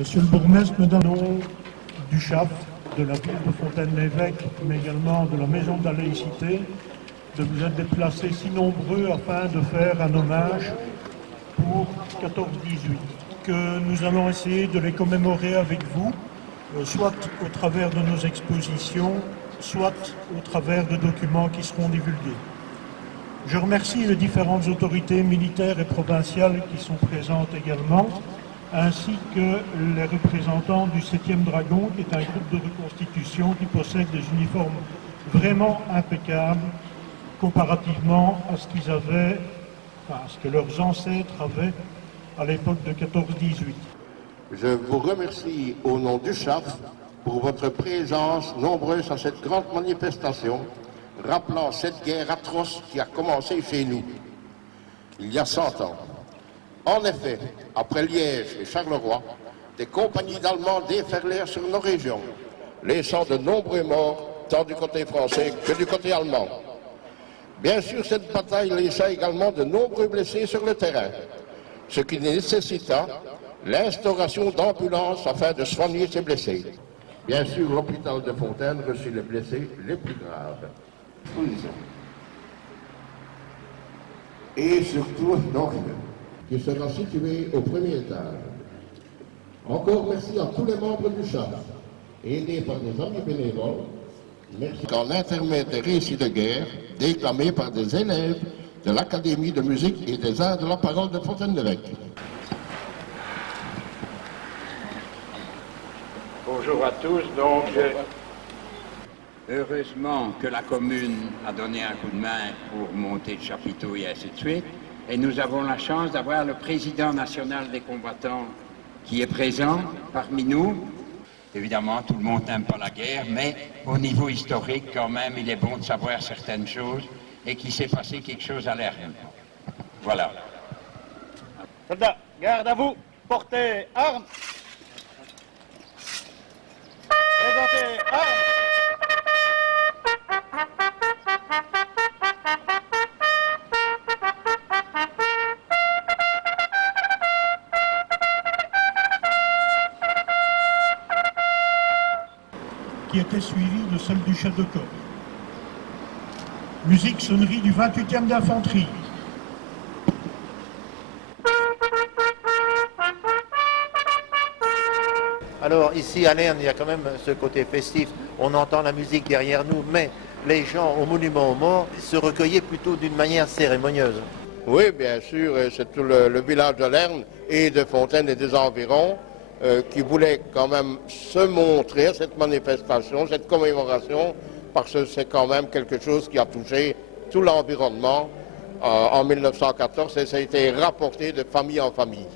Monsieur le bourgmestre, nous donnons du CHAP, de la ville de Fontaine-l'Évêque, mais également de la Maison de la Laïcité, de vous être déplacés si nombreux afin de faire un hommage pour 14-18, que nous allons essayer de les commémorer avec vous, soit au travers de nos expositions, soit au travers de documents qui seront divulgués. Je remercie les différentes autorités militaires et provinciales qui sont présentes également, ainsi que les représentants du 7e Dragon, qui est un groupe de reconstitution qui possède des uniformes vraiment impeccables comparativement à ce qu'ils avaient, enfin, à ce que leurs ancêtres avaient à l'époque de 14-18. Je vous remercie au nom du CHAP pour votre présence nombreuse à cette grande manifestation, rappelant cette guerre atroce qui a commencé chez nous, il y a 100 ans. En effet, après Liège et Charleroi, des compagnies d'Allemands déferlèrent sur nos régions, laissant de nombreux morts, tant du côté français que du côté allemand. Bien sûr, cette bataille laissa également de nombreux blessés sur le terrain, ce qui nécessita l'instauration d'ambulances afin de soigner ces blessés. Bien sûr, l'hôpital de Fontaine reçut les blessés les plus graves. Et surtout, donc, qui sera situé au premier étage. Encore merci à tous les membres du CHAP, aidés par des amis bénévoles. Merci qu'en intermède des récits de guerre, déclamés par des élèves de l'Académie de musique et des arts de la parole de Fontaine-l'Évêque. Bonjour à tous. Donc, heureusement que la commune a donné un coup de main pour monter le chapiteau et ainsi de suite. Et nous avons la chance d'avoir le président national des combattants qui est présent parmi nous. Évidemment, tout le monde n'aime pas la guerre, mais au niveau historique, quand même, il est bon de savoir certaines choses et qu'il s'est passé quelque chose à l'Erne. Voilà. Soldats, garde à vous, portez armes. Présentez armes. Qui était suivi de celle du chef de corps. Musique sonnerie du 28e d'infanterie. Alors ici à Lerne, il y a quand même ce côté festif, on entend la musique derrière nous, mais les gens au monument aux morts se recueillaient plutôt d'une manière cérémonieuse. Oui, bien sûr, c'est tout le village de Lerne et de Fontaine et des environs qui voulaient quand même se montrer à cette manifestation, cette commémoration, parce que c'est quand même quelque chose qui a touché tout l'environnement en 1914 et ça a été rapporté de famille en famille.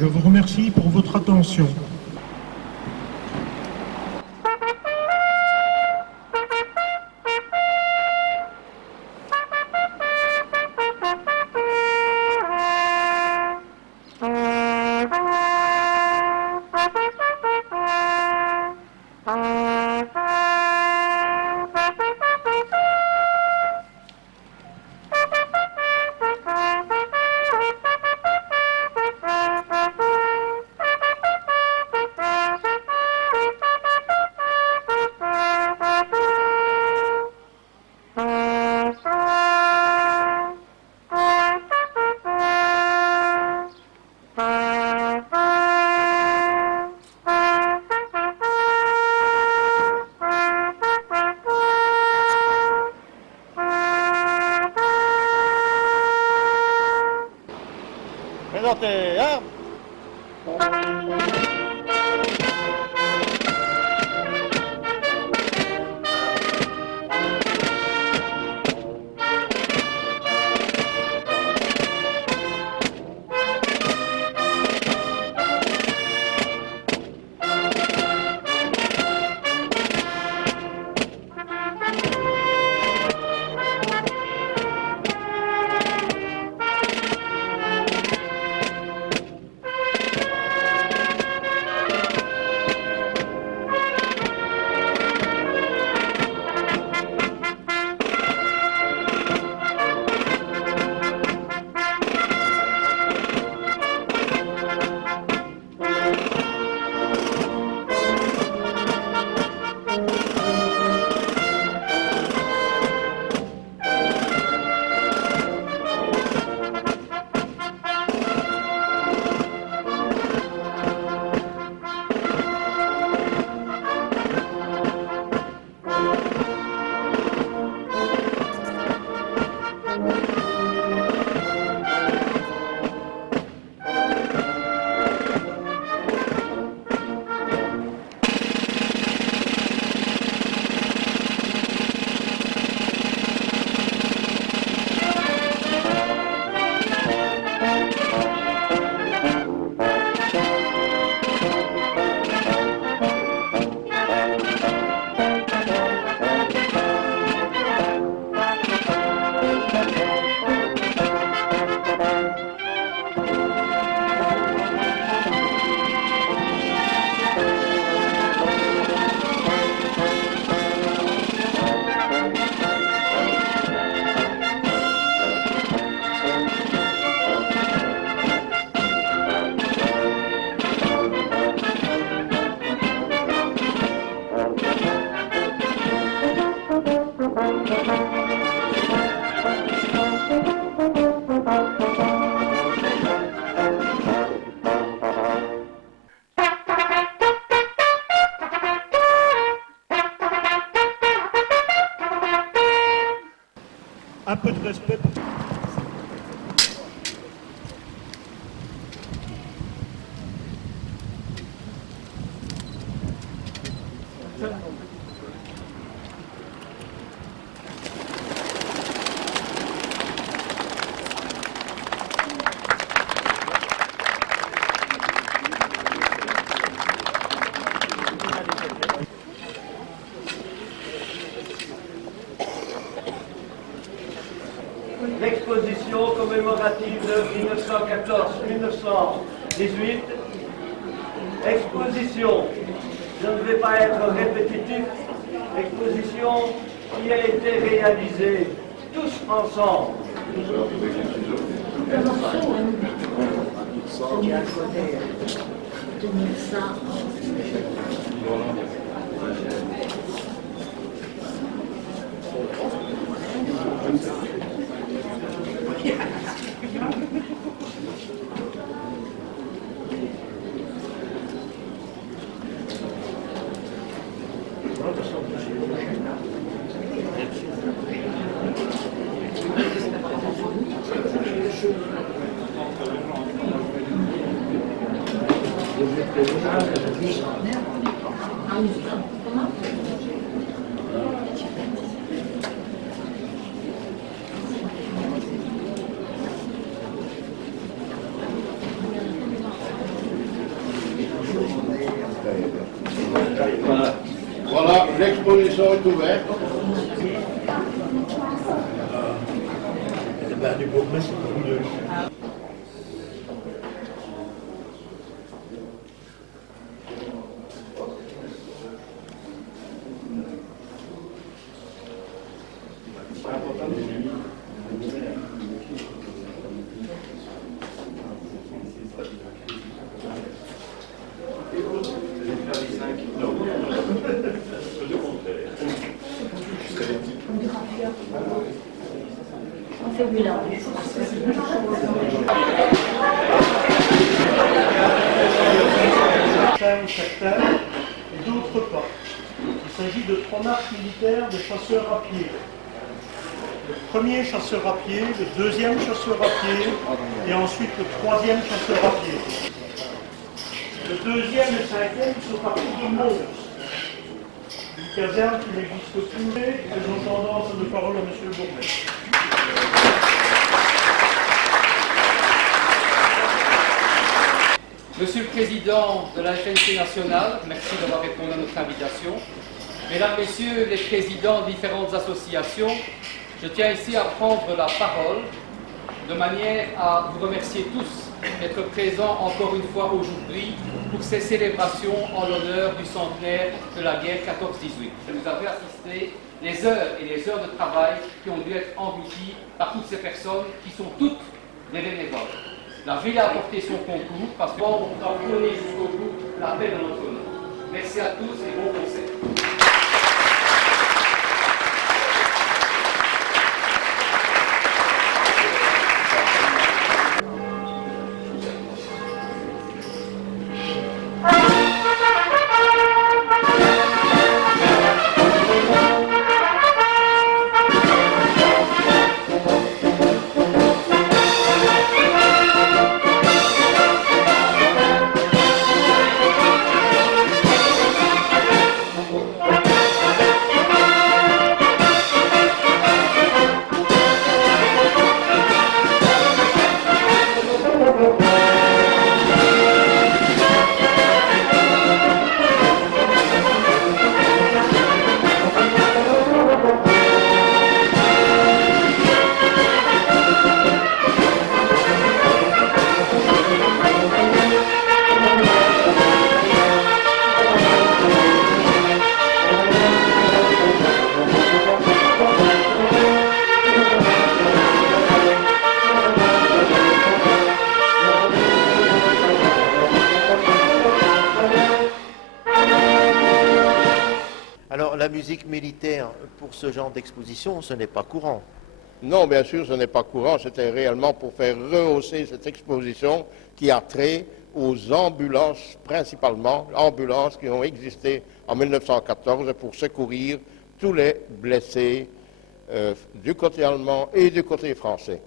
Je vous remercie pour votre attention. Présentez armes. l'exposition commémorative de 1914-1918. Exposition, je ne vais pas être répétitif, exposition qui a été réalisée tous ensemble. Voilà, l'exposition est ouverte. Du bourgmestre, certains et d'autres pas. Il s'agit de 3 marches militaires de chasseurs à pied. Le premier chasseur à pied, le deuxième chasseur à pied et ensuite le troisième chasseur à pied. Le deuxième et le cinquième sont partis de Mons. Une caserne qui n'existe plus. Faisons tendance de parole à M. le bourgmestre. Monsieur le Président de la FNC nationale, merci d'avoir répondu à notre invitation. Mesdames, Messieurs les présidents de différentes associations, je tiens ici à prendre la parole de manière à vous remercier tous d'être présents encore une fois aujourd'hui pour ces célébrations en l'honneur du centenaire de la guerre 14-18. Vous avez assisté les heures et les heures de travail qui ont dû être englouties par toutes ces personnes qui sont toutes des bénévoles. La ville a apporté son concours parce qu'on a prôné jusqu'au bout la paix de notre nom. Merci à tous et bon concert. La musique militaire pour ce genre d'exposition, ce n'est pas courant. Non, bien sûr, ce n'est pas courant. C'était réellement pour faire rehausser cette exposition qui a trait aux ambulances, principalement, ambulances qui ont existé en 1914 pour secourir tous les blessés du côté allemand et du côté français.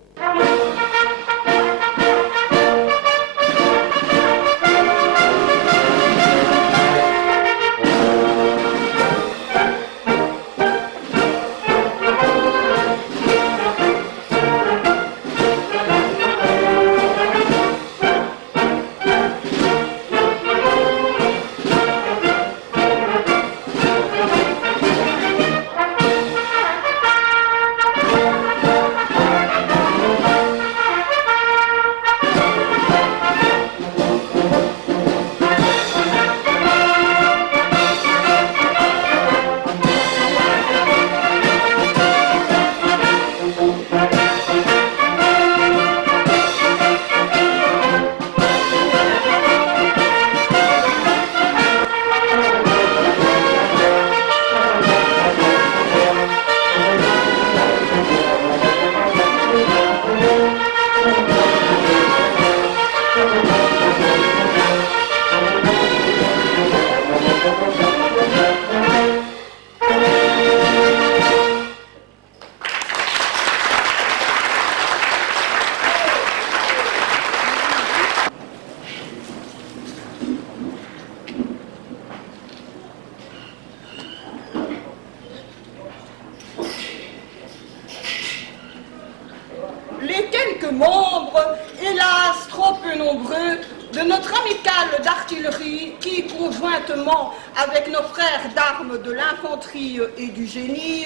membres, hélas trop peu nombreux, de notre amicale d'artillerie qui, conjointement avec nos frères d'armes de l'infanterie et du génie,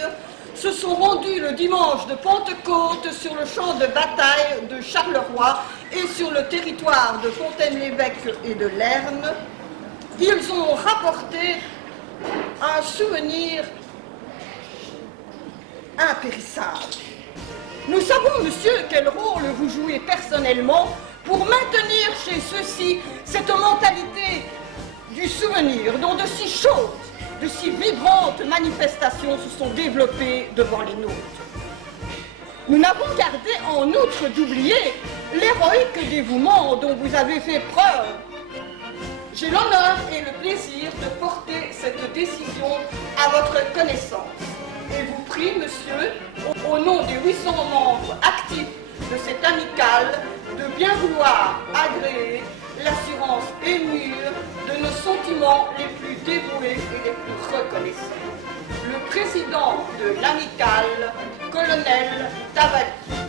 se sont rendus le dimanche de Pentecôte sur le champ de bataille de Charleroi et sur le territoire de Fontaine-l'Évêque et de Lerne. Ils ont rapporté un souvenir impérissable. Nous savons, monsieur, quel rôle vous jouez personnellement pour maintenir chez ceux-ci cette mentalité du souvenir dont de si chaudes, de si vibrantes manifestations se sont développées devant les nôtres. Nous n'avons gardé en outre d'oublier l'héroïque dévouement dont vous avez fait preuve. J'ai l'honneur et le plaisir de porter cette décision à votre connaissance. Et vous prie, monsieur, au nom des 800 membres actifs de cette amicale, de bien vouloir agréer l'assurance émue de nos sentiments les plus dévoués et les plus reconnaissants. Le président de l'amicale, colonel Tavalli.